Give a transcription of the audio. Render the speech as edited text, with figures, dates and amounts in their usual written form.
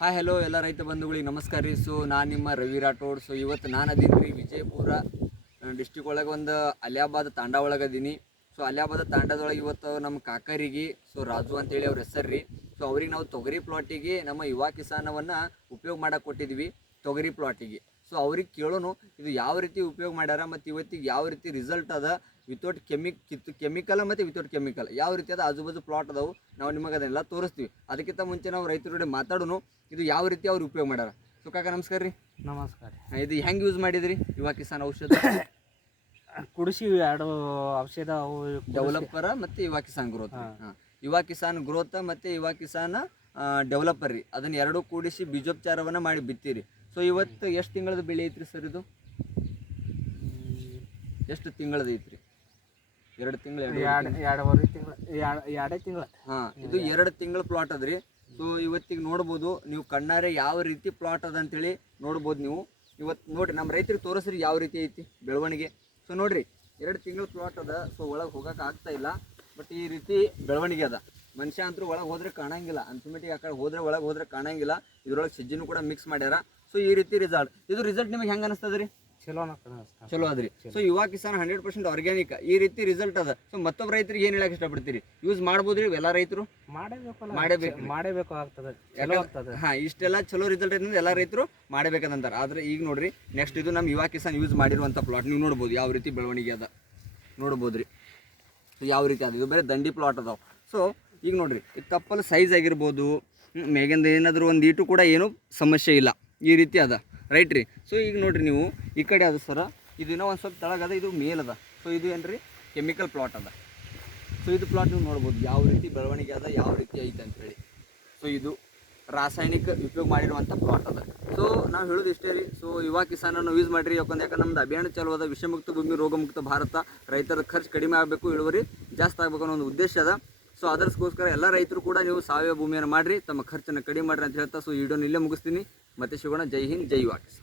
Hi hello ಎಲ್ಲ ರೈತ ಬಂಧುಗಳಿಗೆ ನಮಸ್ಕಾರ ರೀ. ಸೊ ನಾನು ನಿಮ್ಮ ರವಿ ರಾಠೋಡ್. ಸೊ ಇವತ್ತು ನಾನು ಅದೀನಿ ರೀ ವಿಜಯಪುರ ಡಿಸ್ಟಿಕ್ ಒಳಗೆ ಒಂದು ಅಲಿಯಾಬಾದ್ ತಾಂಡ ಒಳಗೆ ಅದೀನಿ. ಸೊ ಅಲಿಯಾಬಾದ್ ತಾಂಡದೊಳಗೆ ಇವತ್ತು ನಮ್ಮ ಕಾಕರಿಗೆ ಸೊ ರಾಜು ಅಂತೇಳಿ ಅವ್ರ ಹೆಸರು ರೀ. ಸೊ ಅವ್ರಿಗೆ ನಾವು ತೊಗರಿ ಪ್ಲಾಟಿಗೆ ನಮ್ಮ ಯುವ ಕಿಸಾನವನ್ನು ಉಪಯೋಗ ಮಾಡಕ್ಕೆ ಕೊಟ್ಟಿದ್ವಿ ತೊಗರಿ ಪ್ಲಾಟಿಗೆ. ಸೊ ಅವ್ರಿಗೆ ಕೇಳೋನು ಇದು ಯಾವ ರೀತಿ ಉಪಯೋಗ ಮಾಡ್ಯಾರ ಮತ್ತು ಇವತ್ತಿಗೆ ಯಾವ ರೀತಿ ರಿಸಲ್ಟ್ ಅದ ವಿತೌಟ್ ಕೆಮಿಕಲ್ ಮತ್ತು ವಿತೌಟ್ ಕೆಮಿಕಲ್ ಯಾವ ರೀತಿ ಅದ ಆಜು ಬಾಜು ಪ್ಲಾಟ್ ಅದಾವು ನಾವು ನಿಮಗೆ ಅದನ್ನೆಲ್ಲ ತೋರಿಸ್ತೀವಿ. ಅದಕ್ಕಿಂತ ಮುಂಚೆ ನಾವು ರೈತರ ಮಾತಾಡೋನು ಇದು ಯಾವ ರೀತಿ ಅವ್ರು ಉಪಯೋಗ ಮಾಡ್ಯಾರ. ಸೊ ಕಾಕ ನಮಸ್ಕಾರ ರೀ. ನಮಸ್ಕಾರ. ಇದು ಹೆಂಗೆ ಯೂಸ್ ಮಾಡಿದ್ರಿ ಯುವ ಕಿಸಾನ್ ಔಷಧ ಕುಡಿಸಿ ಎರಡು ಔಷಧ ಅವು ಡೆವಲಪರ್ ಮತ್ತು ಯುವ ಕಿಸಾನ್ ಗ್ರೋತ್. ಹಾಂ, ಯುವ ಕಿಸಾನ್ ಗ್ರೋತ್ ಮತ್ತು ಯುವ ಕಿಸಾನ್ ಡೆವಲಪರ್ ರೀ, ಅದನ್ನು ಎರಡೂ ಕೂಡಿಸಿ ಬೀಜೋಪಚಾರವನ್ನು ಮಾಡಿ ಬಿತ್ತೀರಿ. ಸೊ ಇವತ್ತು ಎಷ್ಟು ತಿಂಗಳದ ಬೆಳೆ ಐತ್ರಿ ಸರ್? ಇದು ಎಷ್ಟು ತಿಂಗಳದ ಐತ್ರಿ? 2 ತಿಂಗಳು ಎರಡೂವರೆ ತಿಂಗಳು ಎರಡೇ ತಿಂಗಳು. ಹಾಂ, ಇದು 2 ತಿಂಗಳ ಪ್ಲಾಟ್ ಅದ್ರಿ. ಸೊ ಇವತ್ತಿಗೆ ನೋಡ್ಬೋದು ನೀವು ಕಣ್ಣಾರೆ ಯಾವ ರೀತಿ ಪ್ಲಾಟ್ ಅದ ಅಂತೇಳಿ ನೋಡ್ಬೋದು ನೀವು. ಇವತ್ತು ನೋಡಿರಿ ನಮ್ಮ ರೈತರಿಗೆ ತೋರಿಸ್ರಿ ಯಾವ ರೀತಿ ಐತಿ ಬೆಳವಣಿಗೆ. ಸೊ ನೋಡಿರಿ 2 ತಿಂಗಳ ಪ್ಲಾಟ್ ಅದ. ಸೊ ಒಳಗೆ ಹೋಗೋಕೆ ಆಗ್ತಾ ಇಲ್ಲ, ಬಟ್ ಈ ರೀತಿ ಬೆಳವಣಿಗೆ ಅದ. ಮನುಷ್ಯ ಅಂತೂ ಒಳಗೆ ಹೋದ್ರೆ ಕಾಣಂಗಿಲ್ಲ, ಅಲ್ಟಿಮೇಟಿಗೆ ಆ ಕಡೆ ಹೋದ್ರೆ ಒಳಗೆ ಹೋದ್ರೆ ಕಾಣಂಗಿಲ್ಲ. ಇದ್ರೊಳಗೆ ಸಜ್ಜಿನೂ ಕೂಡ ಮಿಕ್ಸ್ ಮಾಡ್ಯಾರ. ಸೊ ಈ ರೀತಿ ರಿಸಲ್ಟ್. ಇದು ರಿಸಲ್ಟ್ ನಿಮಗೆ ಹೆಂಗೆ ಅನಿಸ್ತದೆ ರೀ? ಚಲೋ ಅದ್ರಿ. ಸೊ ಯುವ ಕಿಸಾನ್ 100% ಆರ್ಗ್ಯಾನಿಕ್ ಈ ರೀತಿ ರಿಸಲ್ಟ್ ಅದ. ಸೊ ಮತ್ತೊಬ್ಬ ರೈತರಿಗೆ ಏನು ಹೇಳಕ್ಕೆ ಇಷ್ಟಪಡ್ತೀರಿ? ಯೂಸ್ ಮಾಡ್ಬೋದ್ರಿ ಎಲ್ಲ ರೈತರು? ಮಾಡಬೇಕು ಆಗ್ತದೆ. ಹಾಂ, ಇಷ್ಟೆಲ್ಲ ಚಲೋ ರಿಸಲ್ಟ್ ಐತೆ ಎಲ್ಲ ರೈತರು ಮಾಡಬೇಕಂತಾರೆ. ಆದರೆ ಈಗ ನೋಡ್ರಿ ನೆಕ್ಸ್ಟ್ ಇದು ನಮ್ಮ ಯುವ ಕಿಸಾನ್ ಯೂಸ್ ಮಾಡಿರುವಂಥ ಪ್ಲಾಟ್ ನೀವು ನೋಡ್ಬೋದು ಯಾವ ರೀತಿ ಬೆಳವಣಿಗೆ ಅದ ನೋಡ್ಬೋದು ರೀ. ಯಾವ ರೀತಿ ಅದ, ಇದು ಬೇರೆ ದಂಡಿ ಪ್ಲಾಟ್ ಅದಾವೆ. ಸೊ ಈಗ ನೋಡ್ರಿ ಇದು ಕಪ್ಪಲ್ ಸೈಜ್ ಆಗಿರ್ಬೋದು, ಮೇಗಿಂದ ಏನಾದರೂ ಒಂದು ಈಟು ಕೂಡ ಏನೂ ಸಮಸ್ಯೆ ಇಲ್ಲ ಈ ರೀತಿ ಅದ, ರೈಟ್ ರೀ. ಸೊ ಈಗ ನೋಡ್ರಿ ನೀವು ಈ ಕಡೆ ಅದ ಸರ, ಇದು ಇನ್ನೂ ಒಂದು ಸ್ವಲ್ಪ ತೆಳಗದ, ಇದು ಮೇಲದ. ಸೊ ಇದು ಏನು ರೀ ಕೆಮಿಕಲ್ ಪ್ಲಾಟ್ ಅದ. ಸೊ ಇದು ಪ್ಲಾಟ್ ನೀವು ನೋಡ್ಬೋದು ಯಾವ ರೀತಿ ಬೆಳವಣಿಗೆ ಅದ, ಯಾವ ರೀತಿ ಐತೆ ಅಂತೇಳಿ. ಸೊ ಇದು ರಾಸಾಯನಿಕ ಉಪಯೋಗ ಮಾಡಿರುವಂಥ ಪ್ಲಾಟ್ ಅದ. ಸೊ ನಾವು ಹೇಳೋದು ಇಷ್ಟೇ ರೀ. ಸೊ ಯುವ ಕಿಸಾನನ್ನು ಯೂಸ್ ಮಾಡಿರಿ, ಯಾಕಂದ್ರೆ ನಮ್ದು ಅಭಿಯಾನ ಚಾಲೂ ಅದ ವಿಷಮುಕ್ತ ಭೂಮಿ ರೋಗಮುಕ್ತ ಭಾರತ. ರೈತರ ಖರ್ಚು ಕಡಿಮೆ ಆಗಬೇಕು, ಇಳುವರಿ ಜಾಸ್ತಿ ಆಗಬೇಕು ಅನ್ನೋ ಒಂದು ಉದ್ದೇಶ ಅದ. ಸೊ ಅದಕ್ಕೋಸ್ಕರ ಎಲ್ಲ ರೈತರು ಕೂಡ ನೀವು ಸಾವಯವ ಭೂಮಿಯನ್ನು ಮಾಡಿರಿ, ತಮ್ಮ ಖರ್ಚನ್ನು ಕಡಿಮೆ ಮಾಡಿರಿ ಅಂತ ಹೇಳ್ತಾ ಸೊ ಈ ವಿಡಿಯೋನ ಇಲ್ಲೇ ಮುಗಿಸ್ತೀನಿ. ಮತ್ತೆ ಸಿಗೋಣ. ಜೈ ಹಿಂದ್, ಜೈ ಯುವ ಕಿಸಾನ್.